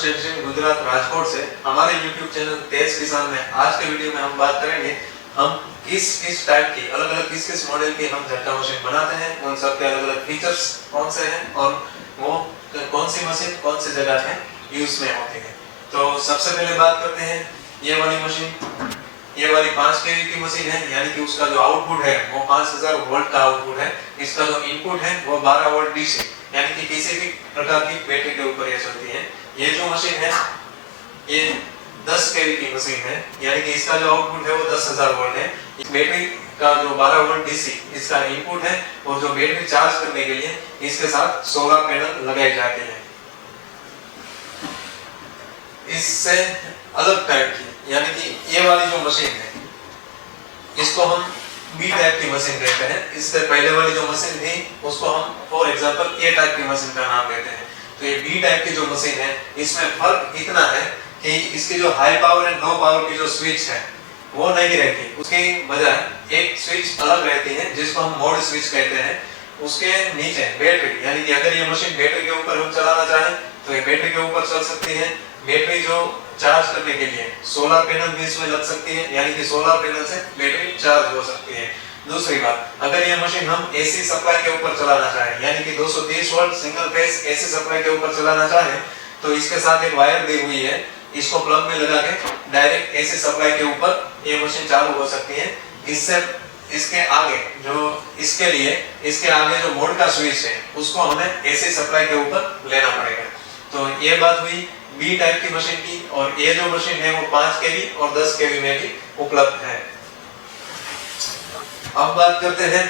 चंद्रशेखर सिंह गुजरात राजकोट से। हमारे YouTube channel देश किसान में आज के वीडियो में हम बात करेंगे हम किस टाइप की किस मॉडल की हम झटका मशीन बनाते हैं, उन सब के अलग अलग फीचर्स कौन से हैं और वो कौन सी मशीन कौन सी जगह में यूज में होती है। तो सबसे पहले बात करते हैं ये वाली मशीन। ये वाली 5 kV की मशीन है, यानी कि उसका जो आउटपुट है वो 5000 वोल्ट का आउटपुट है। इसका जो इनपुट है वो 12 वोल्ट डीसी, यानी कि किसी भी प्रकार की बैटरी के ऊपर ये चलती है। ये जो मशीन है ये 10 kV की मशीन है, यानी कि इसका जो आउटपुट है वो 10000 वोल्ट है। इस बैटरी का जो 12 वोल्ट डीसी इसका इनपुट है और जो बैटरी चार्ज करने के लिए इसके साथ सोलर पैनल लगाए जाते हैं। इससे अलग टाइप की, यानी कि ये वाली जो मशीन है इसको हम बी टाइप की मशीन कहते हैं। इससे पहले वाली जो मशीन थी उसको हम फॉर एग्जांपल ए टाइप की मशीन का नाम देते हैं। तो ये बी टाइप की जो मशीन है इसमें फर्क इतना है कि इसकी जो high power and low power की जो स्विच है वो नहीं रहती, उसकी बजाय एक स्विच अलग रहती है जिसको हम मोड स्विच कहते हैं। उसके नीचे बैटरी, यानी कि अगर ये मशीन बैटरी के ऊपर हम चलाना चाहें तो ये बैटरी के ऊपर चल सकती है। बैटरी जो चार्ज करने के लिए सोलर पैनल भी इसमें लग सकती है, यानी कि सोलर पैनल से बैटरी चार्ज हो सकती है। दूसरी बात, अगर ये मशीन हम एसी सप्लाई के ऊपर चलाना चाहें, यानी कि 230 volt single phase AC supply के ऊपर चलाना चाहें तो इसके साथ एक वायर दी हुई है, इसको प्लग में लगा के डायरेक्ट एसी सप्लाई के ऊपर ये मशीन चालू हो सकती है। इससे इसके आगे जो मोड का स्विच है उसको हमें एसी सप्लाई के ऊपर लेना पड़ेगा। तो ये बात हुई बी टाइप की मशीन की। और ये जो मशीन है वो 5 kV और 10 kV में भी उपलब्ध है। अब बात करते हैं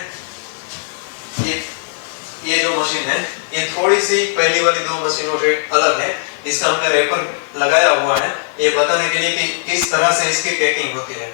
ये जो मशीन है ये थोड़ी सी पहली वाली दो मशीनों से अलग है। इसका हमने रेपर लगाया हुआ है ये बताने के लिए कि किस तरह से इसकी पैकिंग होती है।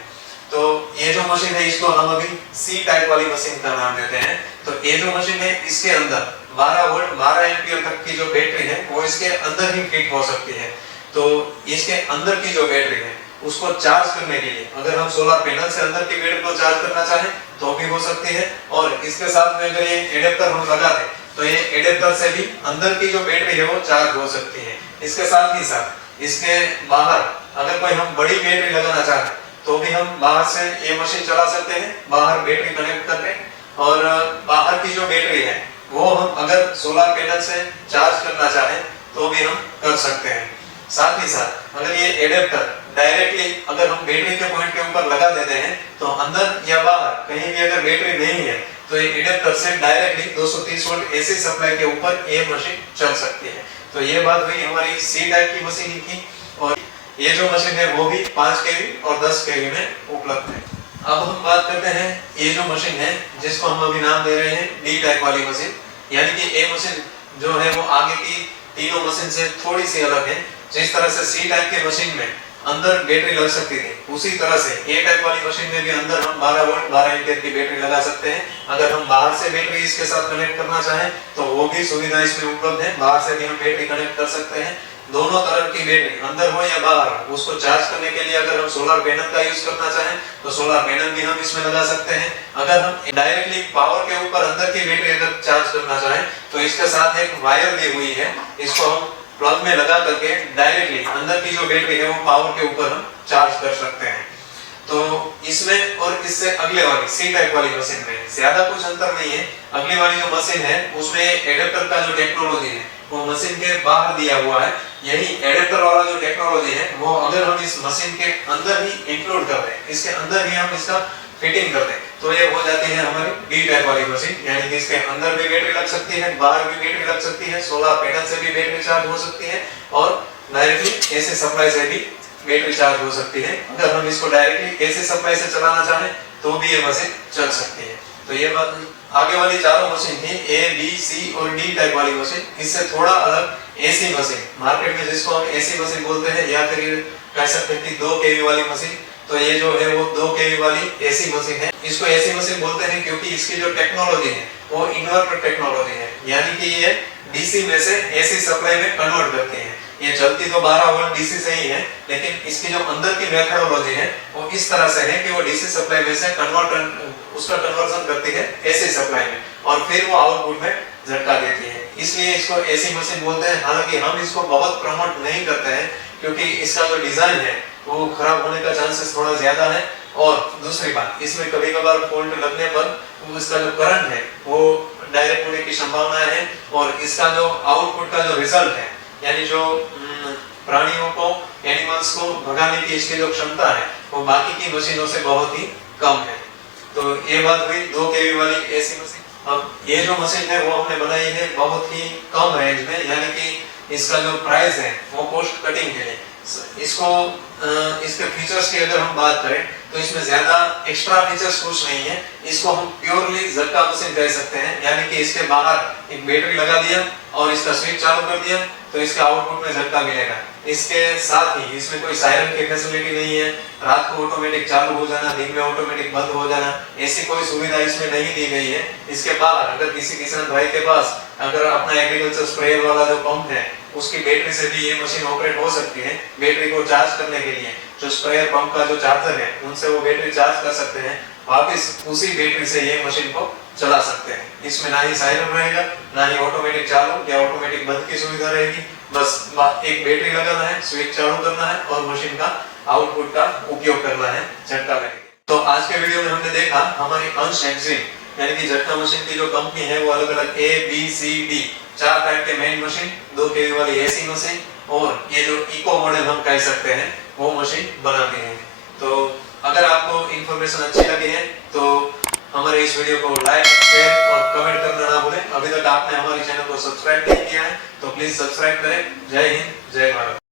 तो ये जो मशीन है इसको हम अभी सी टाइप वाली मशीन का नाम देते हैं। तो ये जो मशीन है इसके अंदर 12 वोल्ट 12 एम्पियर तक की जो बैटरी है वो इसके अंदर ही फिट हो सकती है। तो इसके अंदर की जो बैटरी है उसको चार्ज करने के लिए अगर हम सोलर पैनल से अंदर की बैटरी को चार्ज करना चाहें तो भी हो सकती है। और इसके साथ में अगर ये एडेप्टर हम लगा दें तो ये एडेप्टर से भी अंदर की जो बैटरी है वो चार्ज हो सकती है। इसके साथ ही साथ इसके बाहर अगर कोई हम बड़ी बैटरी लगाना चाहें तो भी हम बाहर से ये मशीन चला सकते हैं, बाहर बैटरी कनेक्ट करके। और बाहर की जो बैटरी है वो हम अगर सोलर पैनल से चार्ज करना चाहें तो भी हम कर सकते हैं। साथ ही साथ अगर ये एडेप्टर डायरेक्टली अगर हम बैटरी के पॉइंट के ऊपर लगा देते हैं तो अंदर या बाहर कहीं भी अगर बैटरी नहीं है तो ये एडेप्टर से डायरेक्टली 230 वोल्ट एसी सप्लाई के ऊपर ये मशीन चल सकती है। तो ये बात हुई हमारी सी टाइप की मशीन की। और ये जो मशीन है वो भी 5 kV और 10 kV में उपलब्ध है। अब हम बात करते हैं ये जो मशीन है जिसको हम अभी नाम दे रहे हैं डी टाइप वाली मशीन, यानी कि ये मशीन जो है वो आगे की तीनों मशीन से थोड़ी सी अलग है। जिस तरह से सी टाइप के मशीन में अंदर बैटरी लग सकती थी उसी तरह से ए टाइप वाली मशीन में भी अंदर हम 12 वोल्ट 12 एम्पियर की बैटरी लगा सकते हैं। अगर हम बाहर से बैटरी इसके साथ कनेक्ट करना चाहें तो वो भी सुविधा इसमें उपलब्ध है, बाहर से भी हम बैटरी कनेक्ट कर सकते हैं। दोनों तरफ की बैटरी अंदर हो या बाहर उसको चार्ज करने के लिए अगर हम सोलर पैनल का यूज करना चाहें तो सोलर पैनल भी हम इसमें लगा सकते हैं। अगर हम डायरेक्टली पावर के ऊपर अंदर की बैटरी अगर चार्ज करना चाहें तो इसके साथ एक वायर दी हुई है, इसको हम प्लग में लगा करके डायरेक्टली अंदर की जो बैटरी है वो पावर के ऊपर हम चार्ज कर सकते हैं। तो इसमें और इससे अगले वाली सी टाइप वाली मशीन में ज्यादा कुछ अंतर नहीं है। अगली वाली जो मशीन है उसमें एडेप्टर का जो टेक्नोलॉजी है वो मशीन के बाहर दिया हुआ है। यही एडेप्टर वाला जो टेक्नोलॉजी है वो अगर हम इस मशीन के अंदर ही इंक्लूड कर दें, इसके अंदर ही हम इसका फिटिंग कर दें तो ये हो जाती है हमारी डी टाइप वाली मशीन, यानी कि इसके अंदर भी बैटरी लग सकती है, बाहर भी बैटरी लग सकती है, सोलर पैनल से भी बैटरी चार्ज हो सकती है और डायरेक्टली एसी सप्लाई से भी बैटरी चार्ज हो सकती है। अगर हम इसको डायरेक्टली एसी सप्लाई से चलाना चाहें तो भी ये मशीन चल सकती है। तो ये बात आगे वाली चारों मशीन थी ए बी सी और डी टाइप वाली मशीन, इससे थोड़ा अलग एसी मशीन मार्केट में जिसको हम एसी मशीन बोलते हैं या फिर कह सकते हैं कि 2 kV वाली मशीन। तो ये जो है वो 2 kV वाली एसी मशीन है। इसको एसी मशीन बोलते हैं क्योंकि इसकी जो टेक्नोलॉजी है वो इन्वर्टर टेक्नोलॉजी है, यानी कि ये डीसी में से एसी सप्लाई में कन्वर्ट करते हैं। ये चलती तो 12 वोल्ट डीसी से ही है लेकिन इसकी जो अंदर की मेथडोलॉजी है वो इस तरह से है कि वो डीसी सप्लाई में से उसका कन्वर्जन करती है एसी सप्लाई में और फिर वो आउटपुट में झटका देती है, इसलिए इसको एसी मशीन बोलते हैं। हालांकि हम इसको बहुत प्रमोट नहीं करते हैं क्योंकि इसका जो डिजाइन है वो खराब होने का चांसेस थोड़ा ज्यादा है। और दूसरी बात, इसमें कभी कभार फॉल्ट लगने पर इसका जो करंट है वो डायरेक्ट होने की संभावना है, और इसका जो आउटपुट का जो रिजल्ट है, यानी जो प्राणियों को, एनिमल्स को भगाने की इसकी जो क्षमता है वो बाकी की मशीनों से बहुत ही कम है। तो ये बात हुई 2 केवी वाली एसी मशीन। अब ये जो मशीन है वो हमने बनाई है बहुत ही कम रेंज में, यानी कि इसका जो प्राइस है वो कॉस्ट कटिंग के लिए। इसको इसके फीचर्स की अगर हम बात करें तो इसमें ज्यादा एक्स्ट्रा फीचर्स कुछ नहीं है। इसको हम प्योरली झटका मशीन कह सकते हैं, यानी कि इसके बाहर एक बैटरी लगा दिया और इसका स्विच चालू कर दिया तो इसका आउटपुट में झटका मिलेगा। इसके साथ ही इसमें कोई सायरन की फैसिलिटी नहीं है, रात को ऑटोमेटिक चालू हो जाना, दिन में ऑटोमेटिक बंद हो जाना, ऐसी कोई सुविधा इसमें नहीं दी गई है। इसके बाहर अगर किसी किसान भाई के पास अगर अपना एग्रीकल्चर स्प्रेयर वाला जो पंप है उसकी बैटरी से भी ये मशीन ऑपरेट हो सकती है। बैटरी को चार्ज करने के लिए जो स्प्रेयर पंप का जो चार्जर है उनसे वो बैटरी चार्ज कर सकते हैं, वापस उसी बैटरी से ये मशीन को चला सकते हैं। इसमें ना ही सायरन रहेगा, ना ही ऑटोमेटिक चालू या ऑटोमेटिक बंद की सुविधा रहेगी। बस एक बैटरी लगाना है, स्विच चालू करना है और मशीन का आउटपुट का उपयोग करना है झटका करके। तो आज के वीडियो में हमने देखा हमारी अंश एक्सिम यानी कि झटका मशीन की जो कंपनी है वो अलग अलग A, B, C, D 4 type के मेन मशीन, 2 केवी वाली एसी मशीन और ये जो इको मॉडल हम कह सकते हैं वो मशीन बनाते हैं। तो अगर आपको इन्फॉर्मेशन अच्छी लगी है तो हमारे इस वीडियो को लाइक, शेयर और कमेंट करना ना भूलें। अभी तक आपने हमारे चैनल को सब्सक्राइब नहीं किया है तो प्लीज सब्सक्राइब करें। जय हिंद, जय भारत।